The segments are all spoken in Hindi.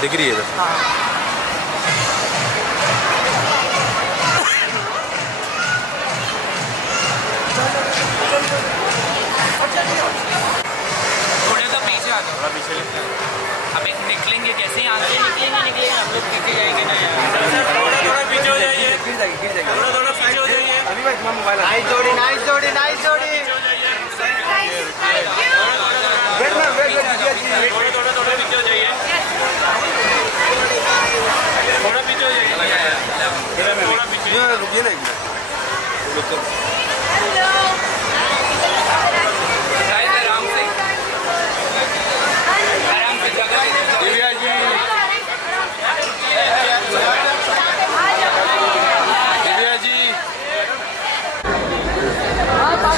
दिख रही है इधर। थोड़े तो पीछे आ जाओ, थोड़ा पीछे लेते हैं। अबे निकलेंगे कैसे यहाँ से? निकलेंगे हम लोग पीछे जाएंगे ना यार। थोड़ा पीछे हो जाइए, थोड़ा पीछे हो जाइए। अभी भाई तुम्हारा मोबाइल नाइस जोड़ी थोड़ा पीछे हो जाइए, थोड़ा पीछे हो जाइए, रुकिए ना एक मिनट। दिव्या जी, दिव्या जी,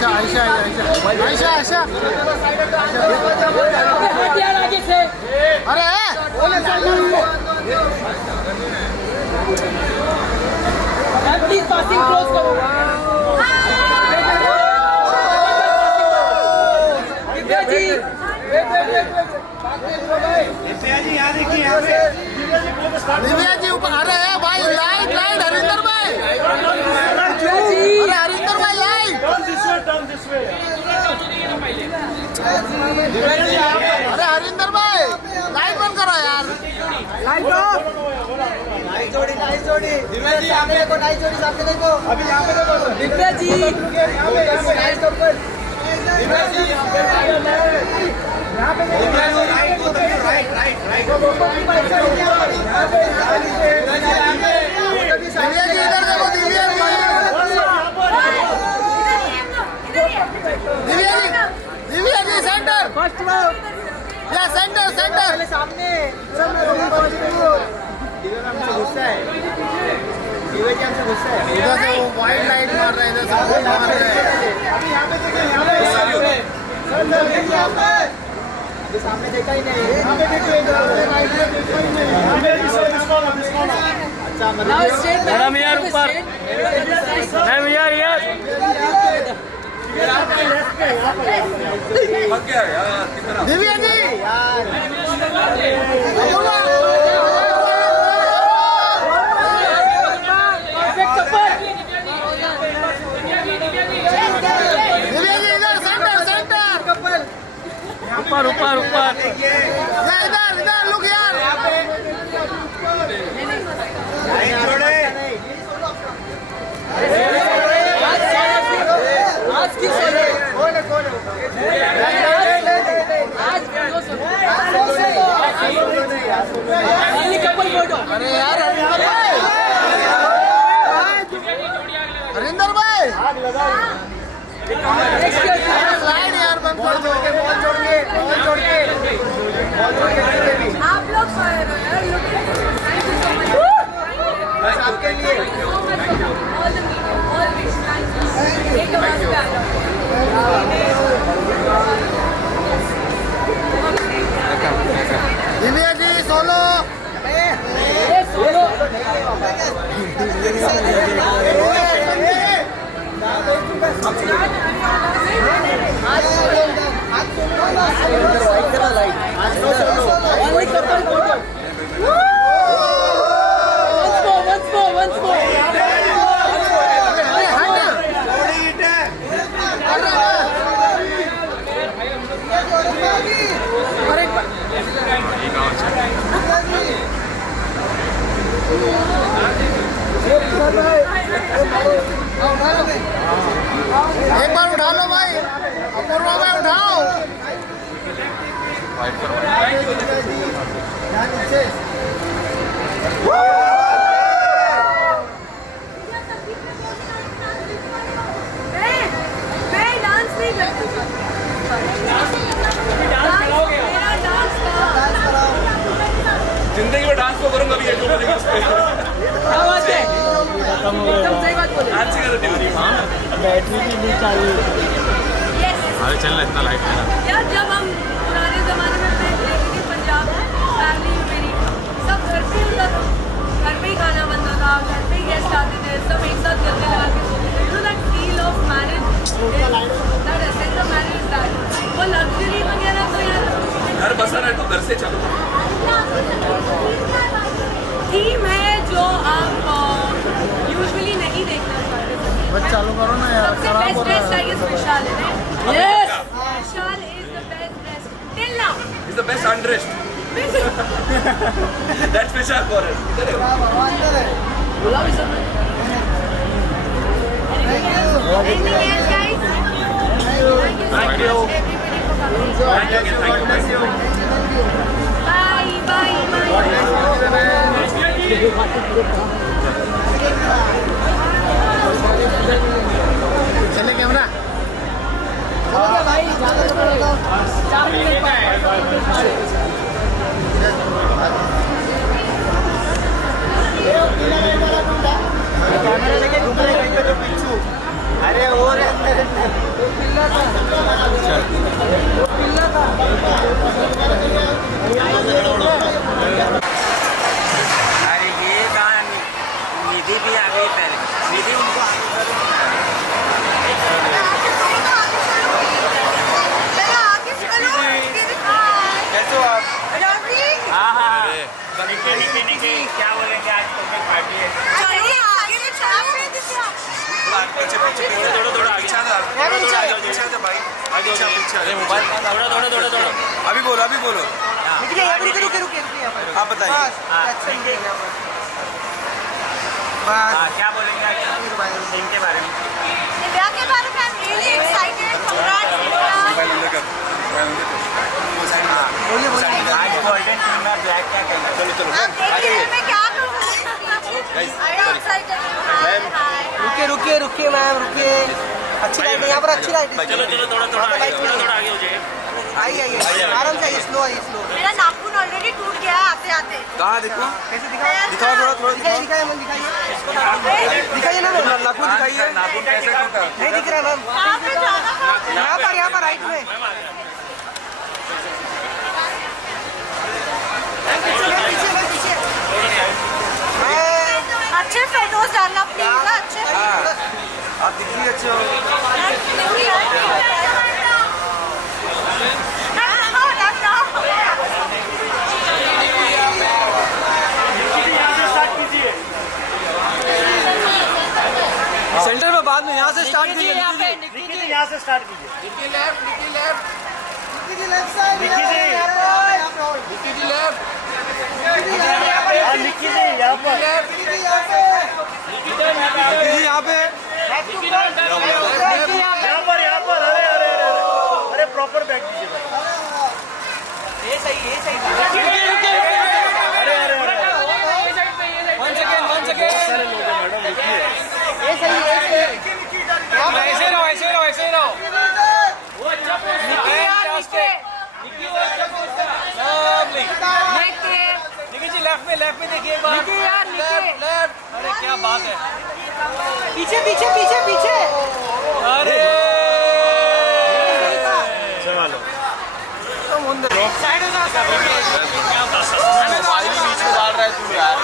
आयशा आगे से। अरे प्लीज पासिंग क्लोज करो। दिव्या जी यहाँ देखिए, यहाँ से दिव्या जी ऊपर। अरे भाई लाइट हरिंदर भाई, अरे हरिंदर भाई लाइट। अरे हरिंदर भाई लाइट बंद करो यार, लाइट ऑफ। नाइस जोड़ी दिव्या जी, यहाँ पे देखो, नाइस जोड़ी सामने देखो। अभी यहाँ पे देखो दिव्या जी, यहाँ पे नाइस ऊपर। दिव्या जी यहाँ पे दिव्या जी सेंटर फर्स्ट या सेंटर सामने। गुस्सा है दिव्या जी, हमसे गुस्सा है। इधर से वो वाइट लाइट मार रहा है, इधर से मार रहा है। अभी यहाँ पे देखिए, यहाँ पे सामने देखा ही नहीं। यहाँ पे देखिए, मैडम यार ऊपर, मैम यार दिव्या जी यार ऊपर इधर लुक यार। अरे यार हरिंदर भाई लाइट यार बंद कर दो। बॉल छोड़ के आप लोग सोए रहो यार। थैंक यू सो मच आपके लिए। एक आवाज पे आ जाओ। दिव्या जी सोलो एक बार उठा लो भाई, अपूर्वा भाई उठाओ। मैं डांस नहीं करती। जिंदगी में डांस तो करूंगा भी, एकदम सही बात बोली। बैटरी भी नहीं चाहिए। अरे चल ना, इतना लाइट है ना यार जब हम पुराने जमाने में देखते थे पंजाब फैमिली मेरी सब घर पे होता था, घर पे ही खाना बनता था, घर पे ही गेस्ट आते थे, सब एक साथ गले लगा के सोते थे। You know that feel of marriage, that essence of marriage is that. वो लग्जरी वगैरह तो यार घर बसा है तो घर से चलो। बस चालू करो ना यार, सबसे खराब हो बेस्ट रहा ड्रेस है। आई गेस विशाल है। Yes. Vishal is the best dress till now. He's the best undressed. That's Vishal for us. Anything else, guys? Thank you. Everybody for coming. Thank you. Bye, bye, bye. चले कैमरा कैमरा लेके घूम रहे कहीं पे तो पिच्छू। अरे वो रे वो पिल्ला था, वो पिल्ला था। अरे ये कहाँ निधि भी आ गई पहले, निधि उनको कैसे हो आप? हाँ हाँ निधि क्या बोलेंगे आज तो पार्टी है। थोड़ा आगे थोड़ा अभी बोलो रुके आप बताइए। हाँ क्या बोलेंगे आज इनके बारे में? आज गोल्डन टीम में ब्लैक क्या कहेंगे? रुके मैम रुके। अच्छी लाइट है यहाँ पर, अच्छी लाइट है। चलो थोड़ा आगे हो जाइए। आइए आराम से आइए, स्लो आइए स्लो। मेरा नाखून ऑलरेडी टूट गया है आते आते। कहाँ देखो? कैसे दिखाओ? दिखाओ थोड़ा दिखाइए मैम, दिखाइए ना मैम। नाखून दिखाइए। नाखून कैसे टूटा? नहीं दिख रहा मैम। यहाँ पे जाना था। यहाँ पर राइट में। पीछे अच्छे फोटोज डालना प्लीज। अच्छे आप दिख भी अच्छे हो। सेंटर में बाद में यहाँ से स्टार्ट कीजिए। यहाँ से स्टार्ट कीजिए। निकी लेफ्ट साइड। निकी जी यहाँ पे। अरे प्रॉपर बैठ दीजिए। ये सही वन सेकेंड ये सही ऐसे ही रहो। निकी जी लेफ्ट में देखिए एक बार। लेफ्ट। अरे क्या बात है। पीछे। अरे साइड हो जा। मोबाइल बीच में डाल रहा है तू यार।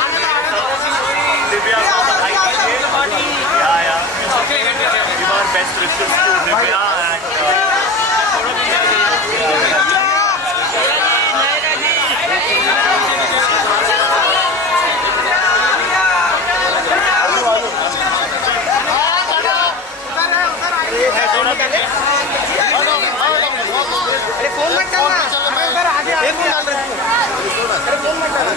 बेस्ट विशेस टू दिव्या अरे फोन मत करना। आगे फोन डाल रहे हैं। अरे फोन मत डालना।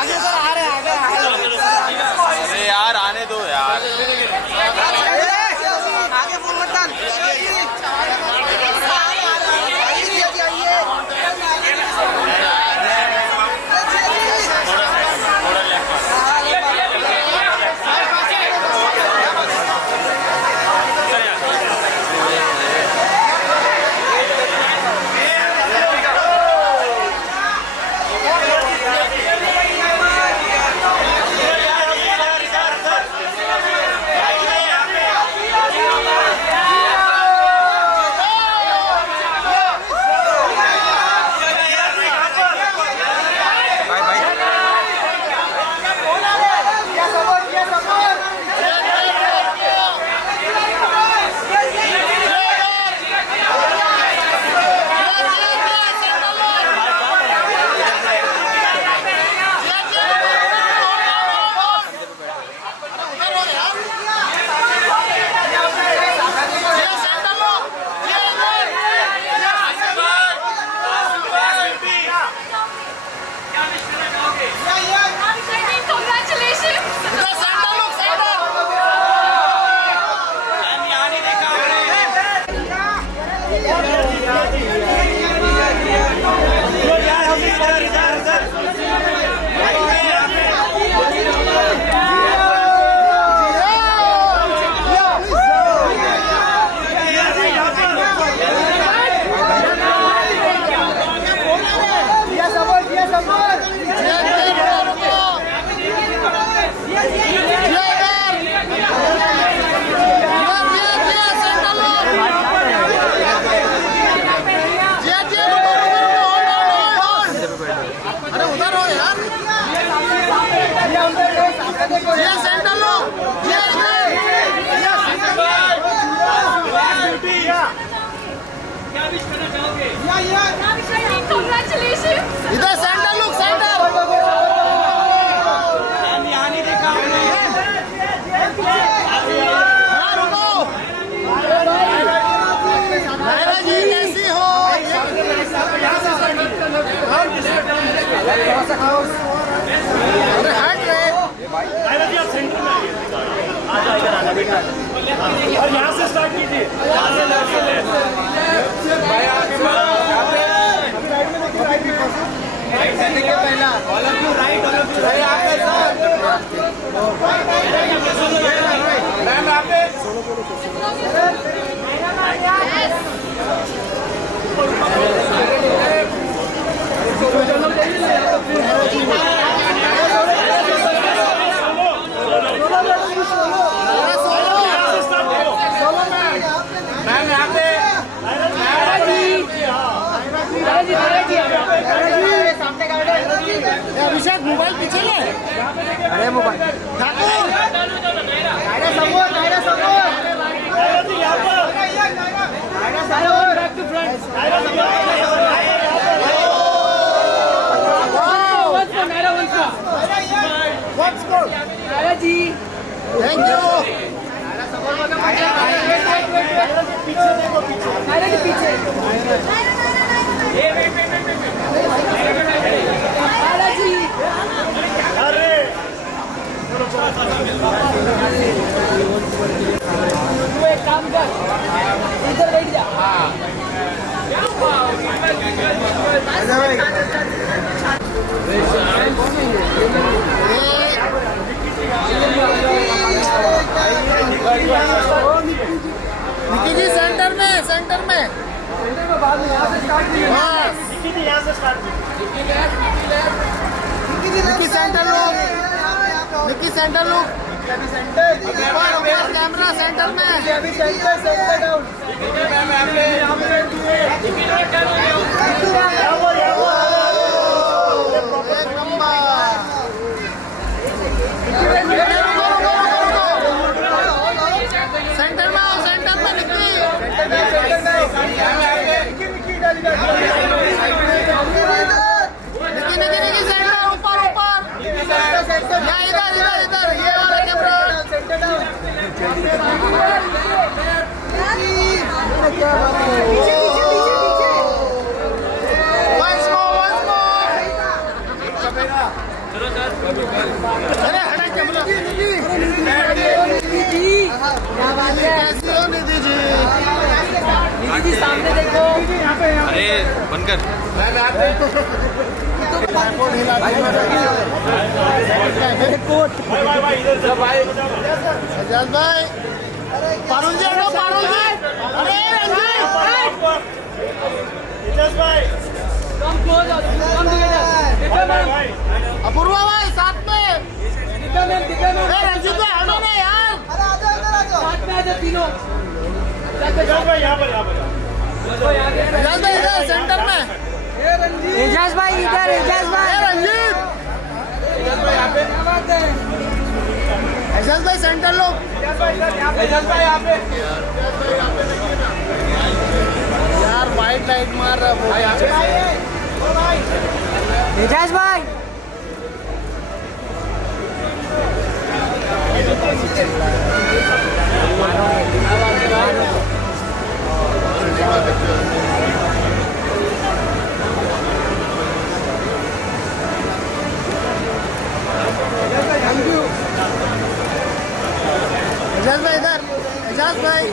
आगे सर आ रहे हैं। अरे यार आने दो यार। आगे फोन मत डाल। अरे हट रे। और यहाँ से स्टार्ट कीजिए। अभिषेक मोबाइल पीछे ले। अरे मोबाइल ठाकुर समोर थैंक यू। तू एक काम कर, इधर बैठ जा। निकी जी सेंटर में बस यहाँ से स्टार्ट निकी सेंटर लोग कैमरा सेंटर में। एक नंबर सेंटर में आओ, सेंटर में निकी सेंटर ऊपर या इधर ये वाला कैमरा। Once more. अरे हटा कैमरा। कैसी हो निधि जी? दीदी सामने देखो। अरे बनकर एजाज भाई पारुल जी हटो, पारुल जी। अरे रंजीत कम क्लोज आओ, कम दिखा भाई अपूर्वा भाई साथ में। दिखा मैम। रंजीत भाई हटो ना यार। साथ में आ जाओ तीनों। यहाँ पर एजाज भाई इधर सेंटर में। एजाज भाई इधर, एजाज भाई। रंजीत एजाज भाई सेंटर लोग। यार वाइट लाइट मार रहा है एजाज भाई एजाज भाई इधर, एजाज भाई।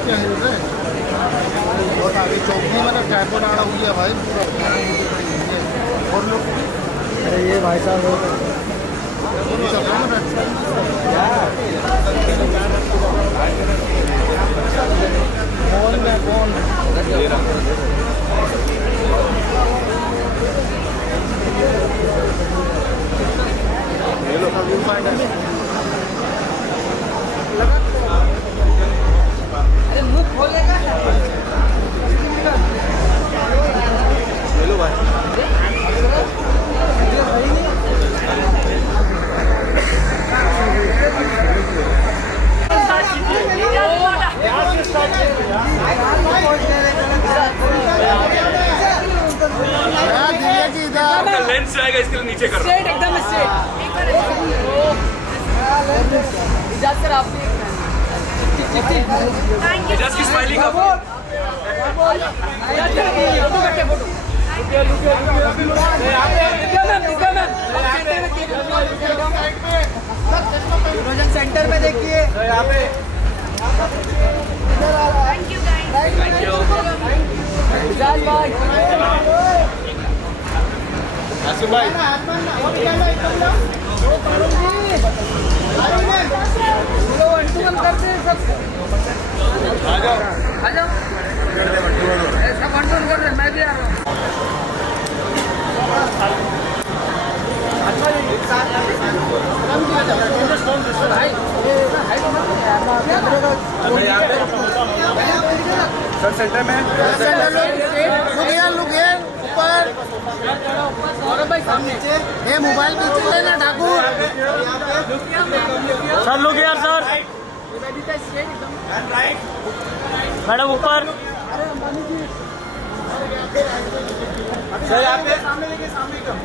क्या हिल रहे हैं? बहुत आगे चौक में मतलब ट्राइपॉड आड़ा हुई है भाई पूरा। और लोग अरे ये भाई साहब कौन अरे मुंह खोलेगा। लेंस आएगा इसके लिए नीचे कर रहा हूं। स्ट्रेट एकदम स्ट्रेट। इजाज सर आप भी थैंक यू जस्ट की स्माइलिंग का सेंटर में देखिए थैंक यू गाइस इजाज भाई आसिम भाई करते हैं सब आ जाओ आ जाओ ऐसा कंट्रोल कर रहे मैं भी आ रहा हूँ सर सेंटर में लुक ऊपर भाई सामने ये मोबाइल पीछे लेना ठाकुर सर लोग यार सर मैडम ऊपर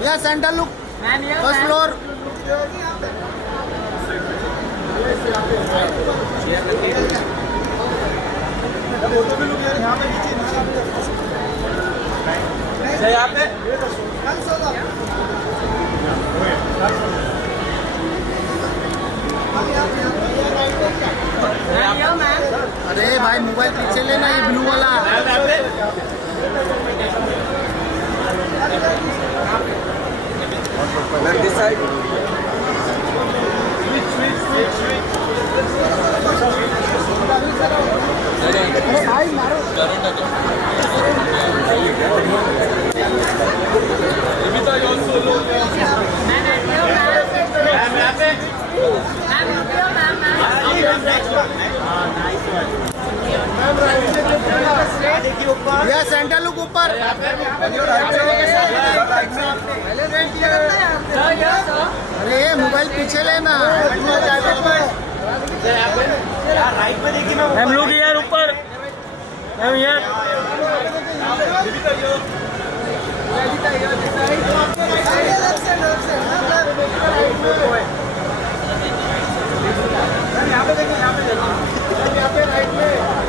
या सेंटर लुक फर्स्ट फ्लोर यहाँ पे अरे भाई मोबाइल पीछे लेना ये ब्लू वाला दिस साइड भाई मारो या सेंटर लुक ऊपर अरे मोबाइल पीछे लेना हम लोग यार ऊपर हम यार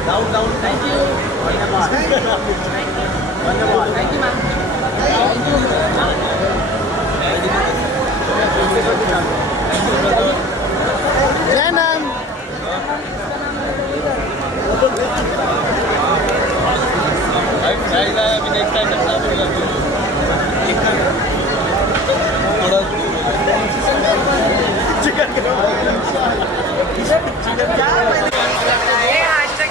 down down thank you thank you ma'am जय मैम अभी नेक्स्ट टाइम करना पड़ेगा ये हैशटैग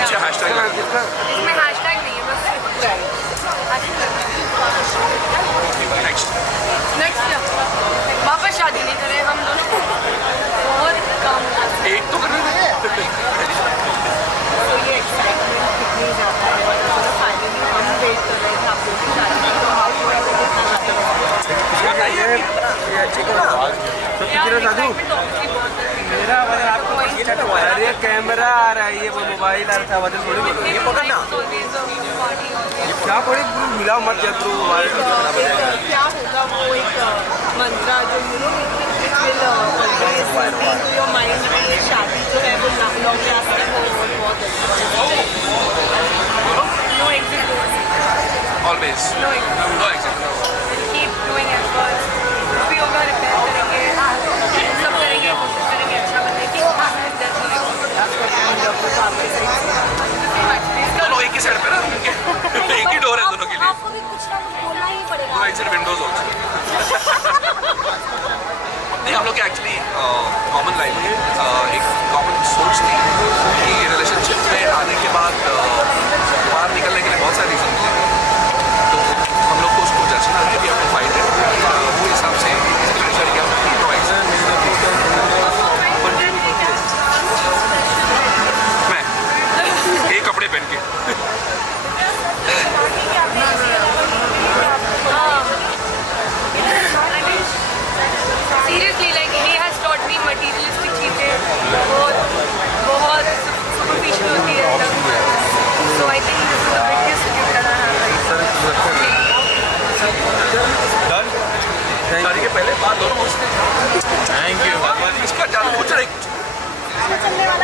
अच्छा हैशटैग इसमें हैशटैग नहीं है बस नेक्स्ट वापस शादी नहीं करें हम दोनों बहुत कम एक तो करना है तो ये एक्साइटमेंट कितनी ज़्यादा है और फाइनली हम वेट कर रहे थे आप लोग की शादी का तो आप लोगों को कितना ज़्यादा अरे कैमरा आ रहा है ये वो मोबाइल आ रहा था वजह थोड़ी बोलो ये पकड़ना क्या पड़ी पूरी मिला मत या तो क्या होगा वो एक मंत्रा जो योर माइंड में ये शादी जो है वो लॉन्ग लास्टिंग हो बहुत no exit doors always no no exit keep doing efforts भी होगा रिपेयर करेंगे सब करेंगे कोशिश करेंगे अच्छा बनने की दोनों एक ही साइड पे ना एक ही डोर है दोनों के लिए आपको भी कुछ ना कुछ बोलना ही पड़ेगा दोनों एग्जिट विंडोज नहीं हम लोग के एक्चुअली कॉमन लाइफ में एक कॉमन सोच थी कि रिलेशनशिप में आने के बाद बाहर निकलने के लिए बहुत सारे रीज़न मिलेंगे तो हम लोग को उसको जचना है कि हमको फाइट है वो हिसाब से डिसाइड किया मैं एक कपड़े पहन के Seriously, like he has taught me materialistic चीजें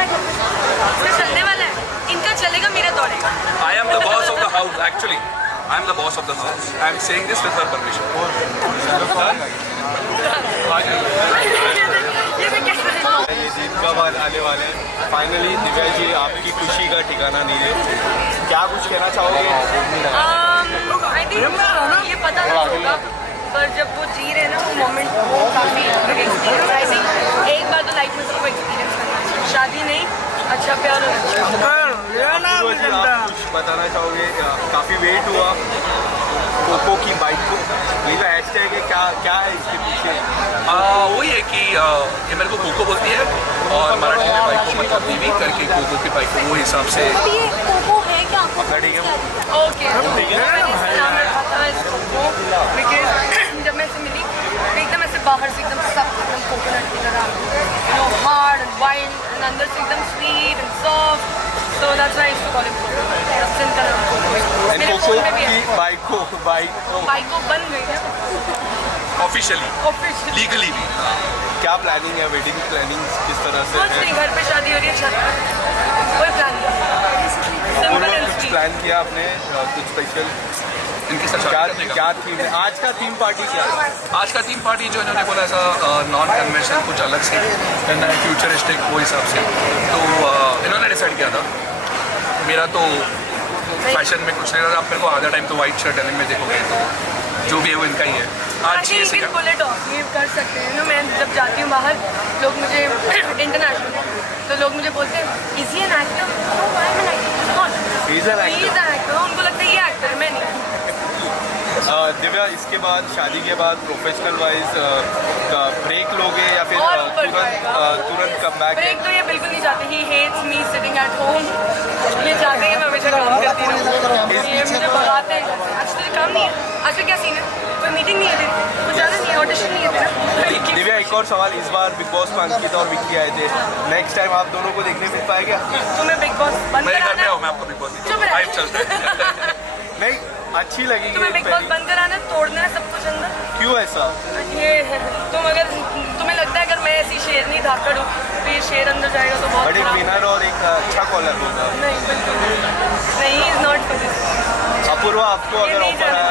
पता है इसका चलने वाला है, इनका चलेगा मेरा दौड़ेगा। I am the boss of the house, actually. I am the boss of the house. I am saying this with her permission. ये मैं कैसे ये जीत का बाद आने वाले हैं। फाइनली दिव्या जी आपकी खुशी का ठिकाना नहीं है, क्या कुछ कहना चाहोगे? आई थिंक ये पता नहीं होगा, पर जब वो जी रहे हैं ना वो मोमेंट, वो काफ़ी एक्सपीरियंस, आई थिंक एक बार तो लाइफ में सबको एक्सपीरियंस करना चाहिए, शादी नहीं, अच्छा प्यार होना चाहिए। अपूर्वा जी आप कुछ बताना चाहोगे? काफ़ी वेट हुआ कोको की बाइक को, ये जो हैशटैग है क्या है इसके पीछे? वही है कि ये मेरे को कोको बोलती है और मराठी में बाइक को मतलब बीवी करके कोको की बाइक को वो हिसाब से। अभी ये कोको है क्या आपको? ठीक है ओके, मैंने इसका नाम रखा था इसको बिकॉज जब मैं इसे मिली एकदम ऐसे बाहर से एकदम सख्त, एकदम कोकोनट की तरह, हार्ड एंड वाइल्ड एंड अंदर से एकदम sweet and soft, so that's why I used to call it Coco. Simple and मेरे कोको फोन में भी की है, बाइक को बाइक को बन गई है ऑफिशियली ऑफिशियली। लीगली भी। क्या प्लानिंग है? वेडिंग प्लानिंग किस तरह से कुछ है? नहीं, घर पे शादी हो रही है, छत पे कोई प्लान नहीं, सिंपल एंड कुछ स्वीट। प्लान किया आपने कुछ स्पेशल? इनके साथ क्या शादी करने का। क्या थीम है आज का? थीम पार्टी क्या है? आज का थीम पार्टी जो इन्होंने बोला ऐसा नॉन कन्वेंशनल कुछ अलग से करना है, फ्यूचरिस्टिक वो हिसाब से, तो इन्होंने डिसाइड किया था। मेरा तो फैशन में कुछ नहीं रहा, आप मेरे को आधा टाइम तो वाइट शर्ट डेनिम में देखोगे, तो जो भी है वो इनका ही है। आज ये ये पुल इट ऑफ, ये कर सकते हैं ना। मैं जब जाती हूँ बाहर, लोग मुझे इंटरनेशनल तो लोग मुझे बोलते हैं is he an actor? He's an actor. उनको लगता है ये एक्टर है, मैं नहीं। दिव्या इसके बाद शादी के बाद प्रोफेशनल वाइज ब्रेक लोगे या फिर और ऊपर तुरंत कम बैक? ब्रेक तो ये बिल्कुल नहीं चाहते, he hates me sitting at home, ये चाहते हैं मैं हमेशा काम करती रहूँ, ये मुझे भगाते हैं। आज तेरे काम नहीं है, आज फिर क्या सीन है, कोई मीटिंग नहीं है तेरी, कुछ जाना नहीं है, ऑडिशन नहीं है तेरा। दिव्या एक और सवाल, इस बार बिग बॉस में अंकिता और विक्की आए थे, नेक्स्ट टाइम आप दोनों को देखने मिल पाएगा? तुम्हें बिग बॉस बंद मेरे घर कराना में आओ, है, मैं आपको बिग बॉस चुप रह। लाइव चलते हैं। नहीं अच्छी लगेगी तुम्हें बिग बॉस बंद कराना है, तोड़ना है सब कुछ अंदर, क्यों ऐसा? ये तुम अगर तुम्हें लगता है अगर मैं ऐसी शेरनी धाकड़ हूँ तो ये शेर अंदर जाएगा तो बहुत बट एक खराब। विनर और एक अच्छा कॉलर होगा। नहीं बिल्कुल नहीं, is not for this. Apurva आपको ये अगर नहीं ऑफर आया,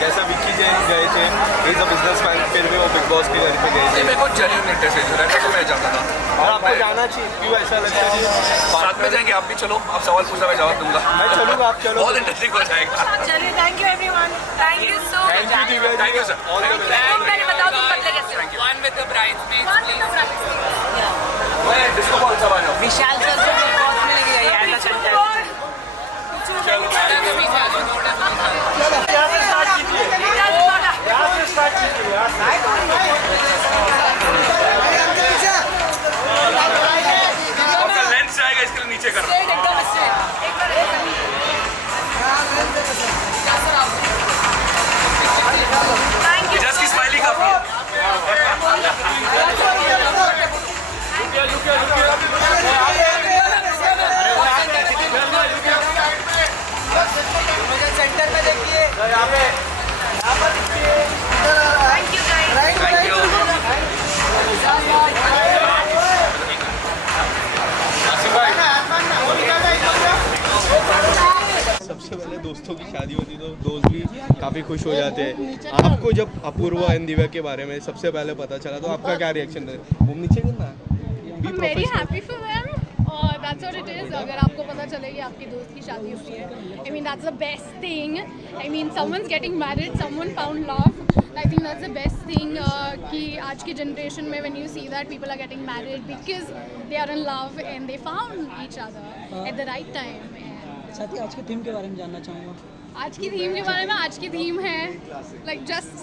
जैसा विक्की जैन गए थे, इज अ बिजनेसमैन, फिर भी वो बिग बॉस के घर पे गए थे, मेरे को जेन्युइन इंटरेस्ट है, रहता तो मैं जाता था। और आपको जाना चाहिए, क्यों ऐसा लगता है? साथ में जाएंगे, आप भी चलो, आप सवाल पूछना मैं जवाब दूंगा। मैं चलूंगा, आप चलो। बहुत इंटरेस्टिंग हो जाएगा। चलिए, thank you everyone, thank you so much. Thank you Divya ji. Thank you, sir. All the best. पहले बताओ तुम बदले कैसे हो? One with the bridesmaids, please. मैं डिस्को बॉल सब आ जाओ। विशाल सर को बिग बॉस में लेके जाइए, ऐसा चलता है। चलो थोड़ा सा पीछे आ जाओ, थोड़ा सा पीछे आ जाओ। यहाँ से स्टार्ट कीजिए, यहाँ से स्टार्ट कीजिए यार। आपका लेंस जाएगा, इसके लिए नीचे करना। एकदम इससे एक बार थैंक यू। जस्ट की स्माइलिंग काफी है। सेंटर में देखिए, thank you guys. Thank you. सबसे पहले दोस्तों की शादी होती तो दोस्त भी काफ़ी खुश हो जाते हैं। आपको जब अपूर्वा एंड दिव्या के बारे में सबसे पहले पता चला तो आपका क्या रिएक्शन था? वो नीचे गिरना I'm very happy for them. और that's what it is. अगर आपको पता चले कि आपकी दोस्त की शादी हुई है, I mean that's the best thing. I mean someone's getting married, someone found love. I think that's the best thing. कि आज की generation में when you see that people are getting married because they are in love and they found each other at the right time. साथ ही आज के थीम के बारे में जानना चाहूँगा। आज की थीम के बारे में, आज की थीम है like just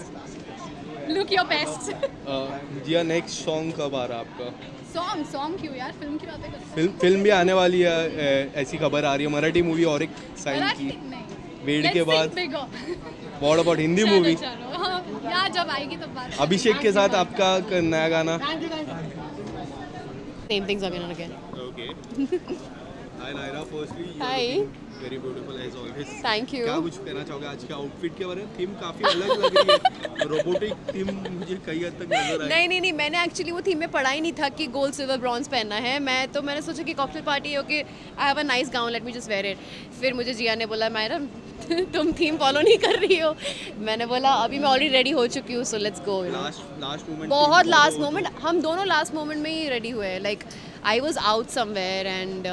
look your best. Jiya next song कब आ रहा है आपका? सॉन्ग क्यों यार, फिल्म की बातें करते हैं। फिल्म भी आने वाली है, ऐसी खबर आ रही है। मराठी मूवी और एक साइन की वेड के बाद। What about Hindi movie? यार जब आएगी तब बात। अभिषेक के साथ आपका नया गाना। Same things again and again. Okay. Hi Naira, firstly. Hi. Very beautiful as always. Thank you. क्या कुछ कहना चाहोगे आज के आउटफिट के बारे में? थीम काफी अलग लग रही है, रोबोटिक थीम मुझे कई हद तक नजर आई। नहीं, मैंने एक्चुअली वो थीम में पढ़ा ही नहीं था कि गोल्ड सिल्वर ब्रॉन्ज पहनना है। मैंने सोचा कि कॉकटेल पार्टी है, okay I have a nice gown, let me just wear it. फिर मुझे जिया ने बोला मैडम तुम थीम फॉलो नहीं कर रही हो। मैंने बोला अभी मैं ऑलरेडी रेडी हो चुकी हूँ, so let's go. Last moment, बहुत लास्ट मोमेंट, हम दोनों लास्ट मोमेंट में ही रेडी हुए हैं। Like I was out somewhere and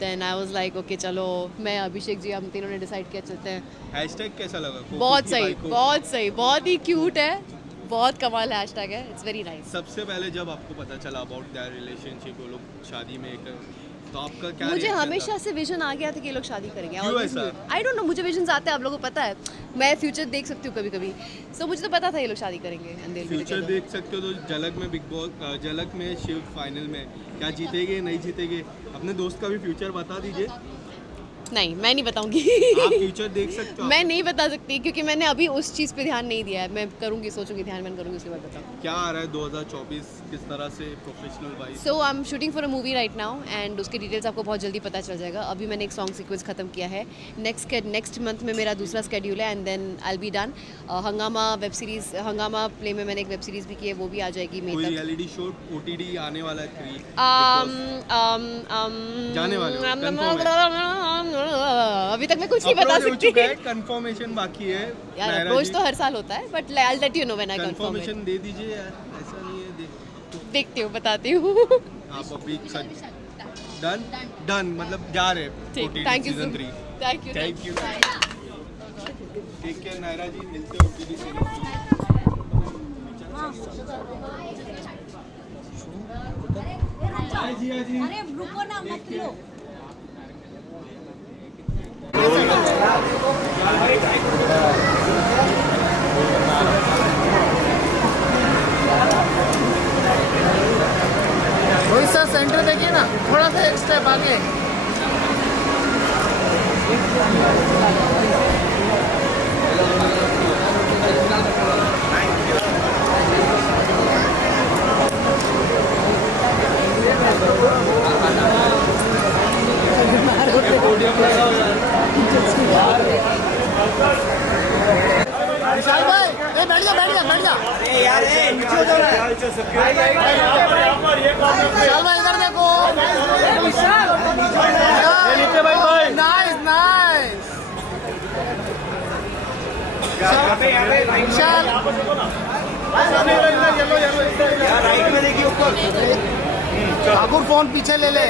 then I was like okay चलो मैं अभिषेक जी हम तीनों ने डिसाइड किया चलते हैं। हैशटैग कैसा लगा? बहुत सही, बहुत ही क्यूट है, बहुत कमाल हैशटैग है, इट्स वेरी नाइस। सबसे पहले जब आपको पता चला अबाउट देयर रिलेशनशिप, वो लोग शादी में तो आपका क्या मुझे reaction हमेशा था? से विजन आ गया था कि ये लोग शादी करेंगे। क्यों ऐसा? आई डोंट नो, मुझे विजन्स आते हैं, आप लोगों को पता है, मैं फ्यूचर देख सकती हूँ कभी कभी। सो मुझे तो पता था ये लोग शादी करेंगे and they will be future together. देख सकते हो तो झलक में बिग बॉस, झलक में शिव फाइनल में क्या जीतेंगे नहीं जीतेंगे? अपने दोस्त का भी फ्यूचर बता दीजिए। नहीं, मैं नहीं बताऊंगी। आप फ्यूचर देख सकते हो? मैं नहीं बता सकती क्योंकि मैंने अभी उस चीज़ पे ध्यान नहीं दिया है। मैं करूँगी, सोचूंगी, ध्यान में करूँगी, उसके बाद बताऊँ। क्या आ रहा है 2024 किस तरह से professional wise? So I am shooting for a movie right now and उसके डिटेल्स आपको बहुत जल्दी पता चल जाएगा। अभी मैंने एक सॉन्ग सीक्वेंस खत्म किया है। नेक्स्ट मंथ में मेरा दूसरा स्केड्यूल है and then I will be done. Hungama web series, Hungama play में मैंने एक वेब सीरीज भी की है, वो भी आ जाएगी मई कोई तक। रियलिटी शो ओटीटी आने वाला है 3 जाने वाले हो, confirm अभी तक मैं कुछ नहीं बता सकती। कंफर्मेशन बाकी है यार नायरा अप्रोच जी। तो हर साल होता है but I will let you know when I confirm it. Confirmation दे दीजिए यार, ऐसा नहीं है देखती हूँ, बताती हूँ। आप अभी डन मतलब जा रहे ठीक, OTT thank you season 3। Thank you thank you. Take care Naira ji, मिलते हैं OTT सीरीज 2। अरे रुको ना मत लो। रोहित सर सेंटर देखिए ना, थोड़ा सा एक स्टेप आगे। विशाल भाई, ए बैठ जा। विशाल भाई इधर देखो। नाइस विशाल, ठाकुर फोन पीछे ले ले।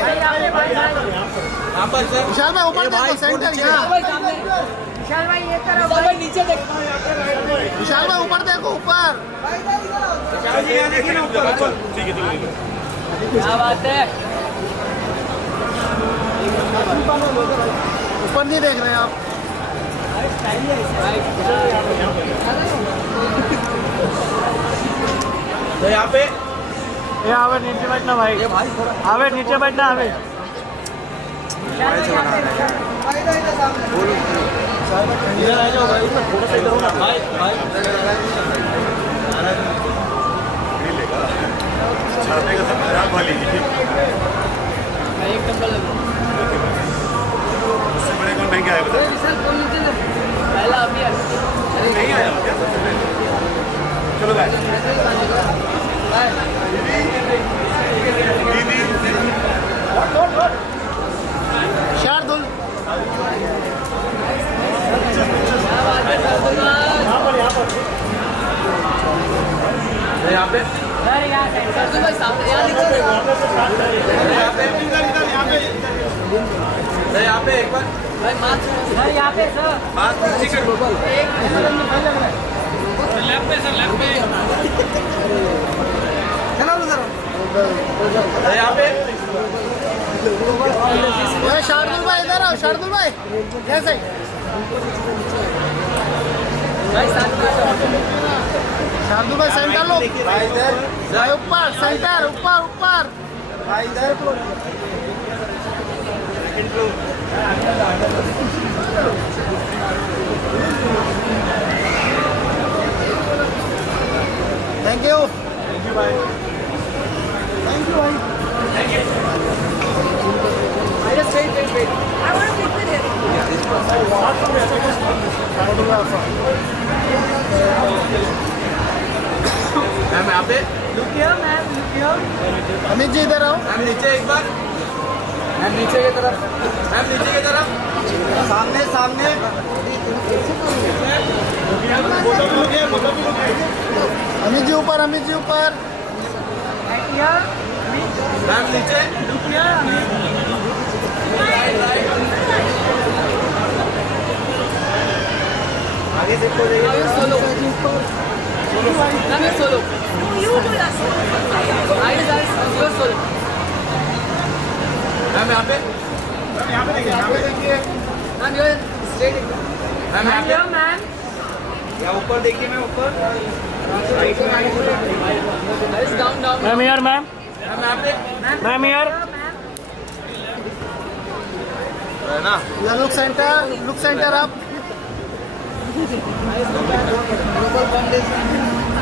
विशाल भाई ऊपर देखो, सेंटर यहाँ। विशाल भाई ये तरफ नीचे देखो। विशाल भाई ऊपर देखो, ऊपर। क्या बात है? ऊपर नहीं देख रहे हैं आप। तो यहाँ पे ये आवे नीचे बैठना भाई, आवे नीचे बैठना, आवे। इधर आ जाओ भाई, थोड़ा सा इधर हो ना भाई। एक नंबर लगा। उससे बड़े कौन महंगे आए बता? विशाल फोन नीचे दे। पहला अभी है। नहीं आया क्या? चलो गाइस। दीदी शार्दुल यहाँ पे अरे यार शार्दुल भाई सामने यहाँ नीचे यहाँ पे एक बार भाई मास्क सर यहाँ पे सर बात नीचे कर। लेफ्ट पे सर, लेफ्ट पे। यहाँ पे शार्दुल भाई इधर आओ, शार्दुल भाई कैसे? शार्दुल भाई सेंटर लो, ऊपर सेंटर, ऊपर। थैंक यू भाई। I just wait. I want to pick with him. Ma'am यहाँ पे अमित जी इधर आओ। मैम नीचे एक बार, मैम नीचे की तरफ, मैम नीचे की तरफ, सामने सामने। अमित जी ऊपर, अमित जी ऊपर। मैम नीचे, आगे से को देखिए। मैम यहाँ पे, यहाँ पे देखिए। मैम यहाँ पे, या ऊपर देखिए, मैं ऊपर। मैम यार मैम मैम यहाँ पे, मैम यार है ना? Look centre, look centre up.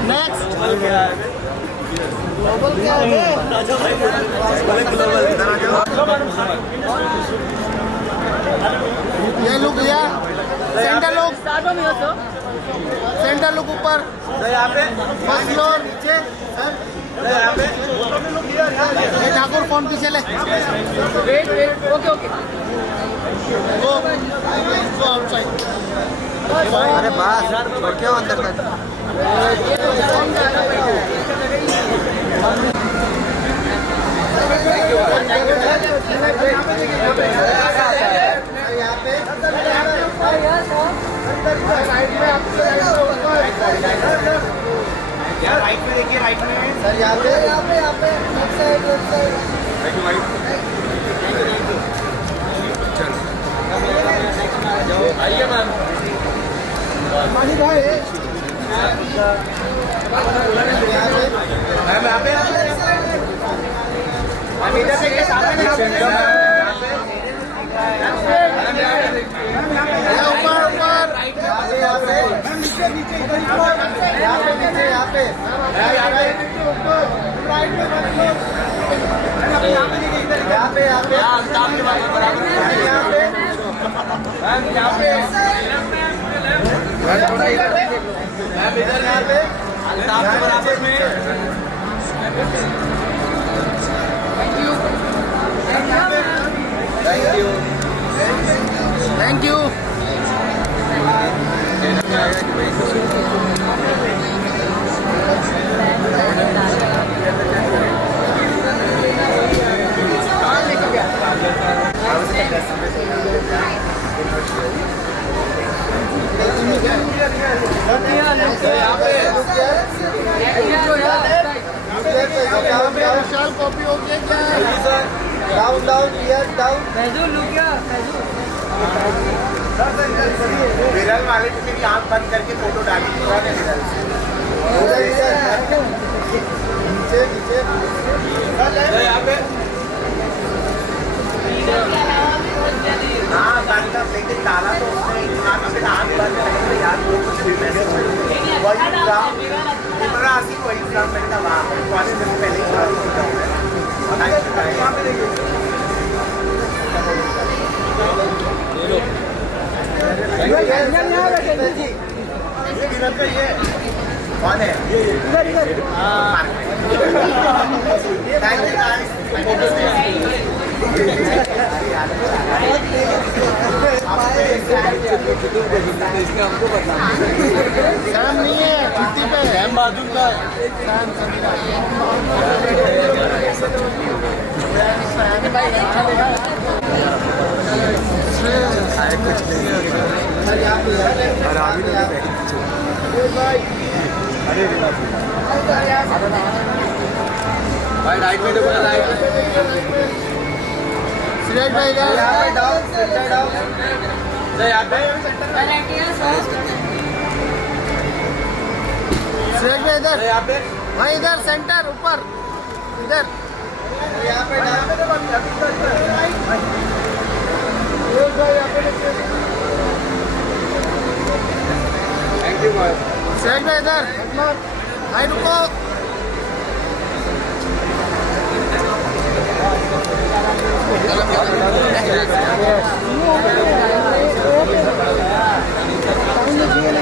Next global क्या है? ये लुक, या सेंटर लुक, सेंटर लुक ऊपर, यहाँ पे, फर्स्ट फ्लोर नीचे। यहाँ पे, ये ठाकुर फोन पीछे ले। Go outside. अरे बात छोड़ के अंदर तक। राइट में देखिए, राइट में सर यहाँ पे लेफ्ट साइड, लेफ्ट साइड। आइए मैम। मानी भाई मैम यहाँ पे, मैम इधर देखिए, सामने ऊपर ऊपर नीचे नीचे यहाँ पे नीचे यहाँ पे यहाँ पे अल्ताफ के बराबर यहाँ पे मैम यहाँ पे, मैम इधर यहाँ पे अल्ताफ के बराबर में। Thank you. कॉपी हो गया क्या? Down down down. विरल वाले की मेरी आँख बंद करके फोटो डाली पुराने विरल से। नीचे नीचे यहाँ पे, हाँ गाड़ी का लेकिन डाला तो उसने आँख से आँख बंद करके यार वो कुछ भी मैंने वही काम इमरासी वही काम मैंने कहा वहाँ पर कॉलेज में पहले ही काम होता है। वहाँ पे देखिए, कौन है? इधर इधर। सैम नहीं है, छुट्टी पे है। बहादुर का सैम भाई राइट में देखो, राइट सिलेक्ट भाई इधर डाउन, सेंटर डाउन। यहाँ पे सिलेक्ट भाई इधर, यहाँ पे, भाई इधर सेंटर ऊपर इधर। यहाँ पे थैंक यू भाई। सिलेक्ट भाई इधर, भाई रुको। Yes.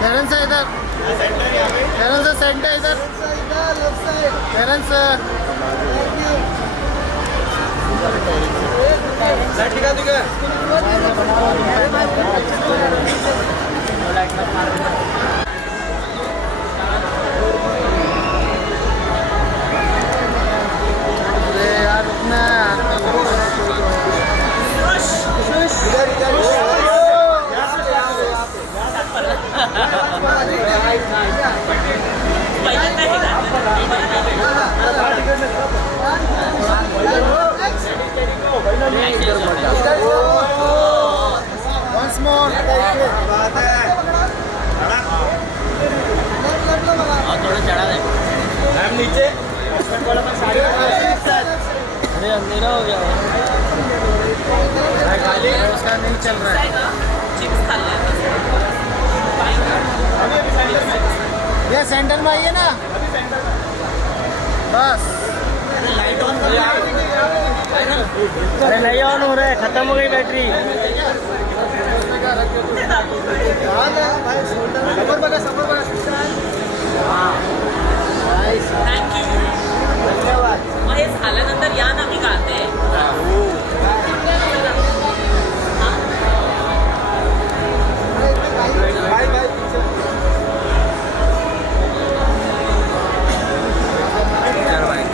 पेरेंट्स है इधर, पेरेंट्स है सेंटर इधर, पेरेंट्स यार रुकना once more नीचे अरे अंधेरा हो गया खाली उसका नहीं चल रहा है ये सेंटर में आइए ना बस अरे नहीं ऑन हो रहा है खत्म हो गई बैटरी महेश आल्यानंतर या ना मी गाते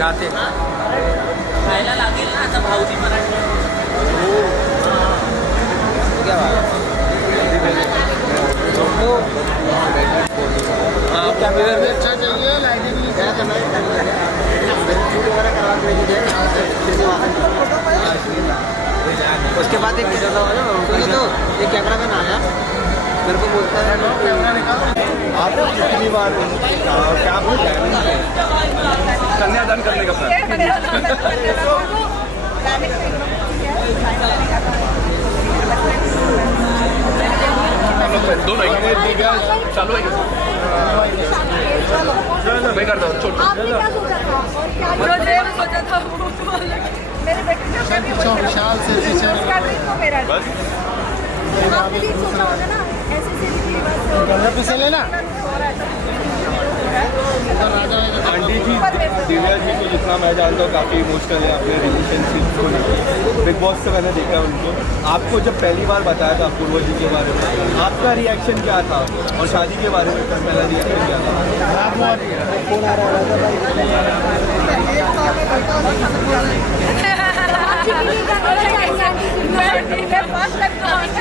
गाते खायला लागेल ना आता भाऊजी मराठी क्या बात कैमरा अच्छा चाहिए लाइटिंग उसके बाद एक तो एक कैमरा मैन आया मेरे को बोलता है कैमरा निकालो आपको कितनी बार क्या आपको कन्यादान करने का प्लान दोनों चालू है मैं करता हूँ छोड़ जो जेब में सोचा था वो मेरे बेटे ने पीछे विशाल से पीछे मेरा आपने भी सोचा होगा ना ऐसे से भी बस कैमरा पीछे लेना आंटी जी दिव्या जी को जितना मैं जानता हूँ काफ़ी इमोशनल है अपने रिलेशनशिप को लेकर बिग बॉस से मैंने देखा उनको आपको जब पहली बार बताया था अपूर्व जी के बारे में आपका रिएक्शन क्या था और शादी के बारे में पहला रिएक्शन क्या था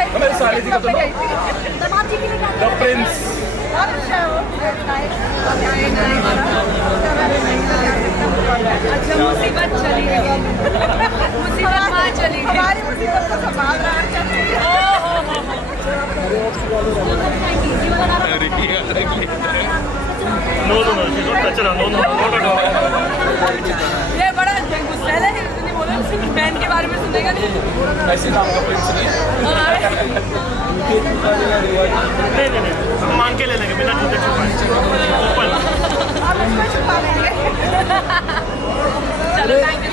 हमारे साले जी का तो द प्रिंस अच्छा मुसीबत चली गई मुसीबत वहाँ चली गई हमारी मुसीबत को संभाल रहा है ये बड़ा गुस्सा है नहीं बोला बहन के बारे में सुनेगा नहीं ऐसे नाम का प्रिंस नहीं है नहीं मान के ले लेंगे बिना जूते चलो थैंक यू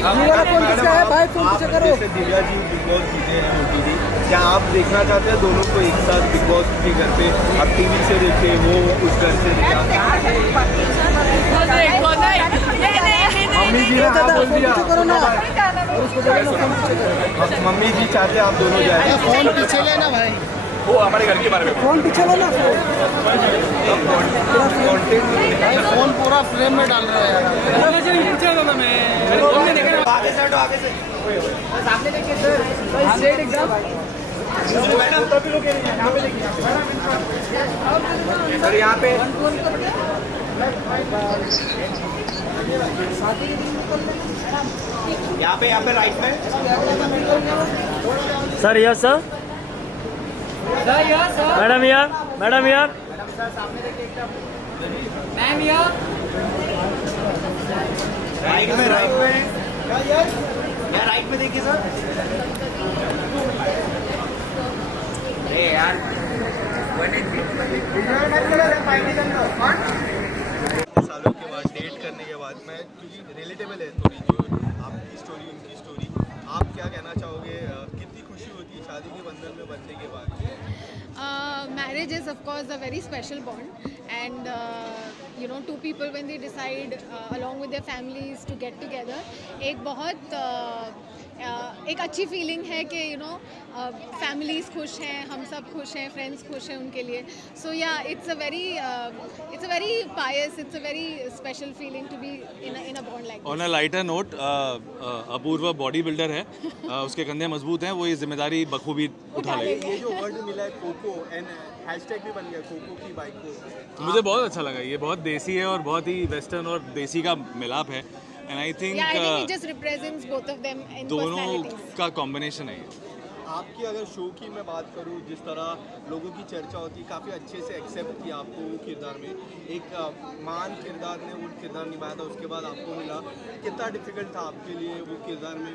जैसे दिव्या जी बिग बॉस जीते हैं मोदी जी क्या आप देखना चाहते हैं दोनों को एक साथ बिग बॉस के घर पे आप टीवी से देखे वो उस घर से मम्मी जी ने हाँ बोल दिया मम्मी जी चाहते हैं आप दोनों जाए फोन पीछे लेना भाई वो हमारे घर के बारे में फोन पीछे लेना फोन पूरा फ्रेम में डाल रहा है यार आगे से हटो आगे से सामने देखिए सर स्ट्रेट एकदम मैडम सभी लोग यहाँ पे देखिए सर यहाँ पे यहाँ पे राइट में सर यस सर मैडम यार मैम यहाँ राइट में यार राइट में देखिए सर। ए यार सालों के बाद डेट करने के बाद मैं, क्योंकि रिलेटेबल है थोड़ी जो आपकी स्टोरी उनकी स्टोरी, आप क्या कहना चाहोगे? कितनी खुशी होती है शादी के बंधन में बनने के बाद? Marriage is of course a very special bond, and you know, two people when they decide along with their families to get together, एक बहुत एक अच्छी फीलिंग है कि यू नो फैमिलीज खुश हैं, हम सब खुश हैं, फ्रेंड्स खुश हैं उनके लिए. सो या it's a very pious, it's a very special feeling to be in a bond like this. On a lighter note, Apurva body builder है, उसके कंधे मजबूत हैं, वो ये जिम्मेदारी बखूबी उठा लेगी. ये जो वर्ड मिला है कोको एंड हैशटैग भी बन गया कोको की बाइक को, मुझे बहुत अच्छा लगा. ये बहुत देसी है और बहुत ही वेस्टर्न और देसी का मिलाप है. And I think Yeah, I think it just represents both of them in दोनों personalities. का कॉम्बिनेशन है ये. आपकी अगर शो की मैं बात करूं, जिस तरह लोगों की चर्चा होती है, काफ़ी अच्छे से एक्सेप्ट किया आपको वो किरदार में. एक मान किरदार ने वो किरदार निभाया था, उसके बाद आपको मिला. कितना डिफिकल्ट था आपके लिए वो किरदार में?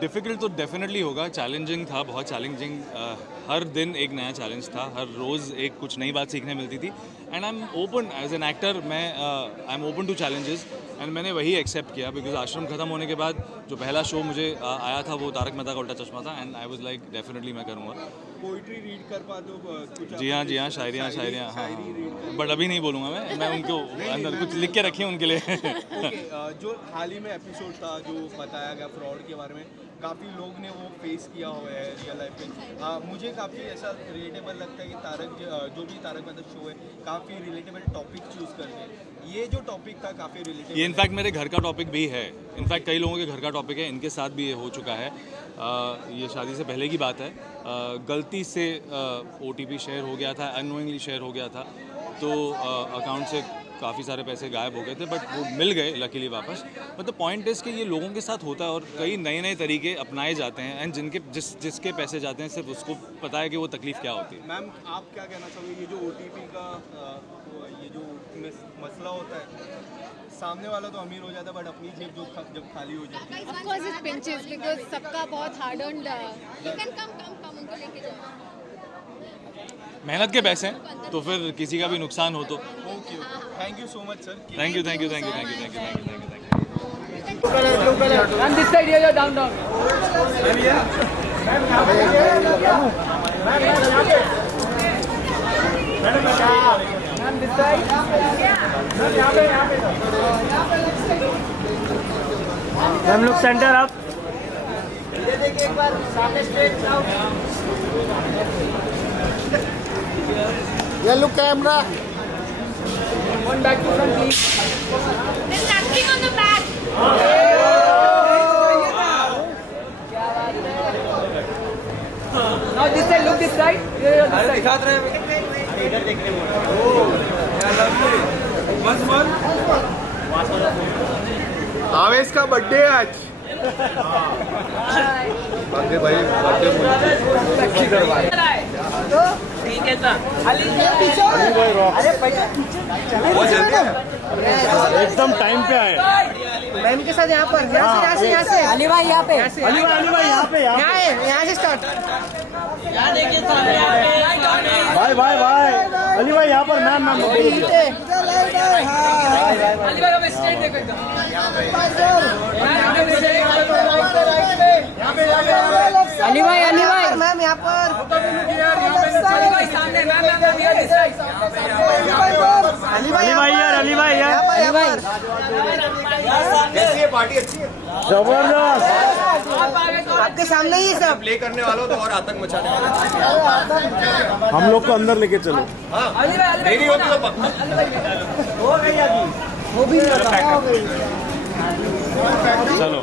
डिफ़िकल्ट तो डेफिनेटली होगा, चैलेंजिंग था, बहुत चैलेंजिंग. हर दिन एक नया चैलेंज था, हर रोज़ एक कुछ नई बात सीखने मिलती थी. And I am open as an actor, मैं I am open to challenges, and मैंने वही एक्सेप्ट किया. बिकॉज आश्रम ख़त्म होने के बाद जो पहला शो मुझे आया था वो तारक मेहता का उल्टा चश्मा था, and I was like definitely मैं करूँगा. पोइट्री रीड कर पाते हो कुछ? जी हाँ, शायरियाँ, हाँ. बट अभी नहीं बोलूँगा मैं उनको अंदर कुछ लिख के रखी उनके लिए. ओके, जो हाल ही में एपिसोड था जो बताया गया फ्रॉड के बारे में, काफ़ी लोग ने वो फेस किया हुआ है रियल लाइफ में. मुझे काफ़ी ऐसा रिलेटेबल लगता है कि जो भी तारक मेहता शो है, काफ़ी रिलेटेबल टॉपिक चूज़ करते हैं. ये जो टॉपिक था काफ़ी रिलेटेबल. ये इनफैक्ट मेरे घर का टॉपिक भी है, इनफैक्ट कई लोगों के घर का टॉपिक है, इनके साथ भी ये हो चुका है. ये शादी से पहले की बात है. गलती से OTP शेयर हो गया था, अननोइंगली शेयर हो गया था, तो अकाउंट से काफ़ी सारे पैसे गायब हो गए थे, बट वो मिल गए लकीली वापस. बट द पॉइंट इज़ कि ये लोगों के साथ होता है और कई नए नए तरीके अपनाए जाते हैं, एंड जिसके पैसे जाते हैं सिर्फ उसको पता है कि वो तकलीफ़ क्या होती है. मैम, आप क्या कहना चाहोगे? ये जो OTP का ये जो मसला होता है, सामने वाला तो अमीर हो जाता है बट अपनी जेब जब खाली हो जाती है. Of course it pinches because सबका बहुत hard earned. You can come उनको लेके जाओ. मेहनत के पैसे हैं, तो फिर किसी का भी नुकसान हो तो. Okay, thank you so much sir. Thank you. And this side here, down. हम लोग सेंटर आप. देखिए एक बार सामने स्ट्रेट आओ. Yellow camera. One back to front, please. There's nothing on the back. Now this side, look this side. Here, this side. दिखा रहे हैं इधर देखने में. आवेश का बर्थडे आज. बर्थडे भाई, ठीक है सर. अरे पैसा एकदम टाइम पे आए. मैम के साथ यहाँ पर, यहाँ से अली भाई यहाँ पे, अली भाई यहाँ पे. यहाँ से स्टार्ट. भाई अली भाई यहाँ पर. मैम अली भाई हमें स्ट्रेट देखो एकदम. अली भाई मैम यहाँ पर. अली भाई सामने. मैम अली भाई यार. कैसी है पार्टी? अच्छी है, जबरदस्त. आपके सामने ही सब. प्ले करने वालों तो और आतंक मचाने वाले. हम लोग को अंदर लेके चलो. मेरी होगी तो पक्का. हो गई अभी. वो भी चलो.